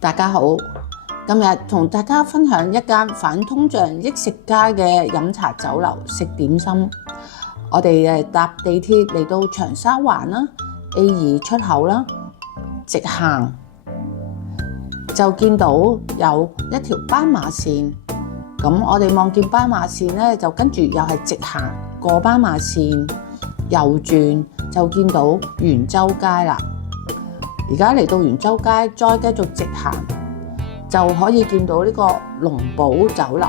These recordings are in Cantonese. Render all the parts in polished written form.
大家好，今日同大家分享一間反通脹益食家嘅飲茶酒樓食點心。我哋搭地鐵嚟到長沙灣啦 ，A2 出口啦，直行就見到有一條斑馬線。咁我哋望見斑馬線咧，就跟住又係直行過斑馬線，右轉就見到元州街啦。而家嚟到元州街，再繼續直行就可以見到呢個龍寶酒樓，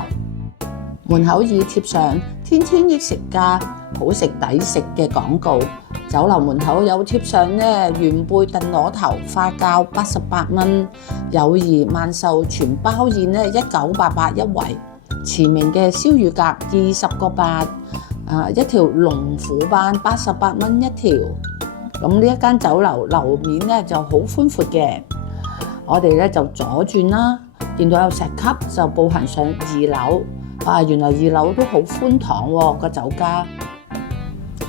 門口已貼上天天益食家好食抵食嘅廣告。酒樓門口有貼上原貝燉螺頭花膠88蚊，友誼萬壽全包宴1988一圍，馳名嘅燒乳鴿20個8，一條龍虎斑88蚊一條。咁呢一間酒樓樓面就好寬闊嘅，我哋就左轉啦，見到有石級就步行上2樓。原來2樓都好寬敞喎，個酒家。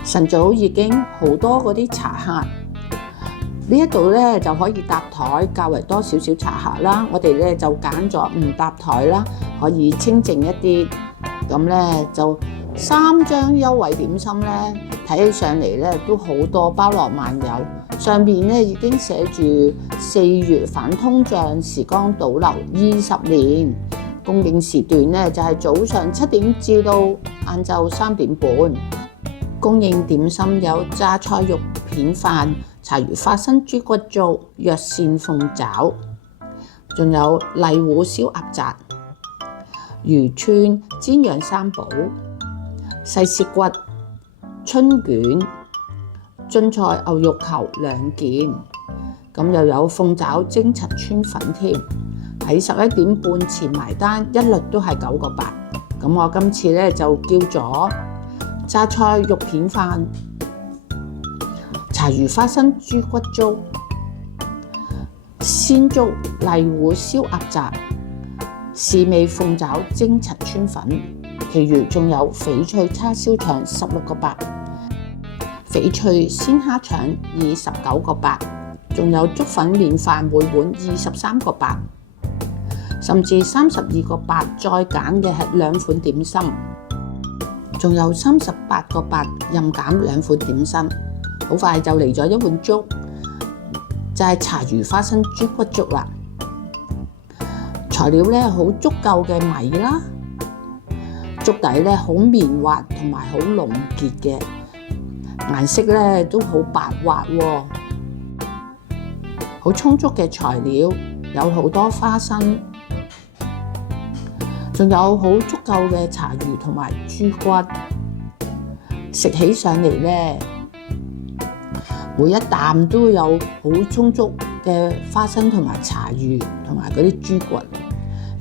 晨早已經好多嗰啲茶客，呢一度就可以搭台，較為多少少茶客啦。我哋就揀咗唔搭台啦，可以清靜一啲。咁就3張優惠點心睇起上嚟都好多，包羅萬有。上面已經寫住4月反通脹時光倒流20年，供應時段就係早上7點至到晏晝3點半。供應點心有榨菜肉片飯、茶魚花生豬骨粥、藥膳鳳爪，仲有荔糊燒鴨雜、漁村煎釀三寶、細舌骨、春卷、津菜牛肉球2件，咁又有鳳爪蒸陳村粉添。喺11點半前埋單，一律都係9個8。咁我今次就叫咗榨菜肉片飯、茶魚花生豬骨粥、鮮粥荔糊燒鴨雜、試味鳳爪蒸陳村粉，其餘仲有翡翠叉燒腸16個8，翡翠鮮蝦腸29個8，仲有粥粉麵飯每碗23個8，甚至32個8再減嘅係2款點心。仲有38個8任減2款點心。好快就嚟咗一碗粥，就係茶魚花生豬骨粥啦。材料好足夠嘅米啦，粥底好綿滑同埋好濃結嘅，顏色都好白滑喎，好充足嘅材料，有好多花生，仲有好足夠嘅茶魚同埋豬骨，食起上嚟每一啖都有好充足嘅花生同埋茶魚同埋嗰啲豬骨，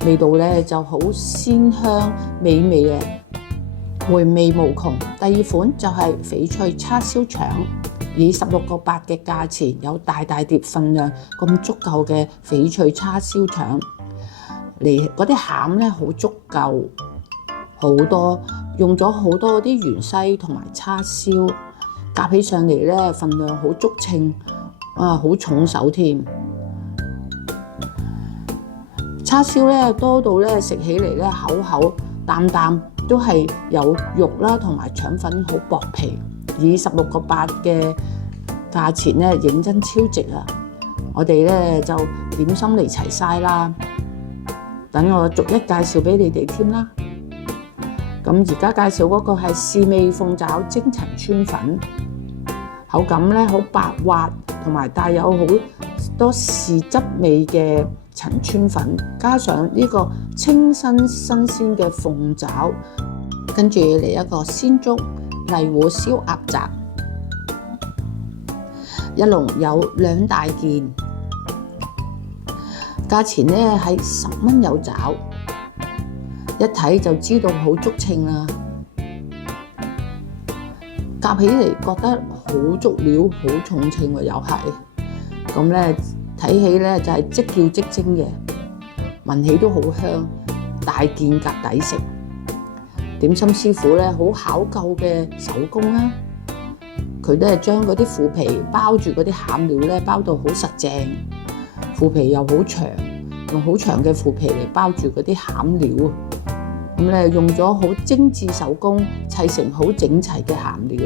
味道就好鮮香美味嘅，回味無窮。第2款就係翡翠叉燒腸，以16個8嘅價錢，有大大碟份量咁足夠嘅翡翠叉燒腸。嚟嗰啲餡好足夠，好多用咗好多啲芫茜同埋叉燒，夾起上嚟份量好足稱，好重手添。叉燒多到食起嚟口口啖啖都係有肉啦，同埋腸粉好薄皮，以16個8嘅價錢認真超值啊！我哋就點心嚟齊晒啦。等我逐一介紹俾你哋添啦。咁而家介紹嗰個係試味鳳爪蒸陳村粉，口感好白滑，同埋帶有好多豉汁味嘅陳村粉，加上呢個清新新鮮嘅鳳爪，跟住嚟一個鮮粥荔糊燒鴨雜，一籠有2大件。價錢係10蚊有找，一睇就知道好足稱啦。夾起嚟覺得好足料，好重稱喎，又係咁睇起就係即叫即蒸嘅，聞起都好香，大件夾抵食。點心師傅好考究嘅手工啦，佢都係將嗰啲腐皮包住嗰啲餡料包到好實淨。腐皮又好長，用好長嘅腐皮嚟包住嗰啲餡料。咁咧用咗好精緻手工砌成好整齊嘅餡料。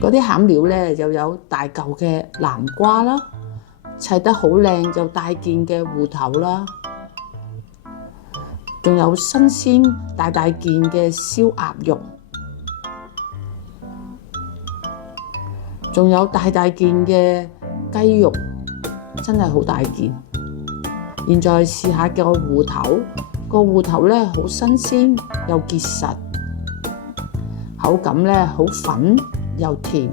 嗰啲餡料咧又有大嚿嘅南瓜啦，砌得好靚又大件嘅芋頭啦，仲有新鮮大件嘅燒鴨肉，仲有大件嘅雞肉，真係好大件。現在試下個芋頭，個芋頭咧好新鮮又結實，口感咧好粉又甜，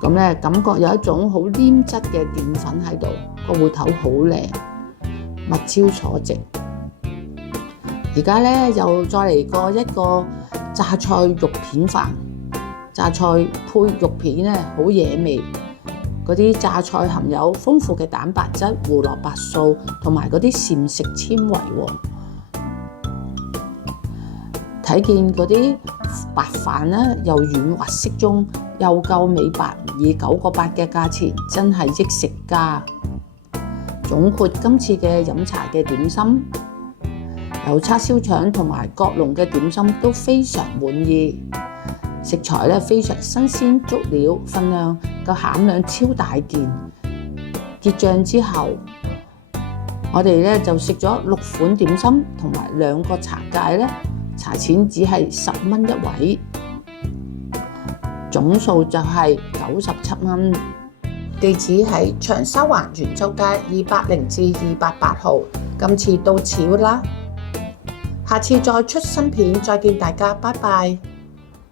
咁咧感覺有一種好黏質嘅澱粉喺度，個芋頭好靚，物超所值。而家咧又再嚟過一個榨菜肉片飯，榨菜配肉片咧好惹味。嗰啲榨菜含有豐富嘅蛋白質、胡蘿蔔素同埋嗰啲膳食纖維喎。睇見嗰啲白飯咧又軟滑適中，又夠美白，以9個8嘅價錢，真係益食家。總括今次嘅飲茶嘅點心，有叉燒腸同埋角龍嘅點心都非常滿意。食材咧非常新鮮，足料分量個餡量超大件。結帳之後，我哋咧就食咗6款點心同埋2個茶芥咧，茶錢只係10蚊一位，總數就係97蚊。地址喺長沙灣元州街280至288號。今次到此啦，下次再出新片，再見大家，拜拜。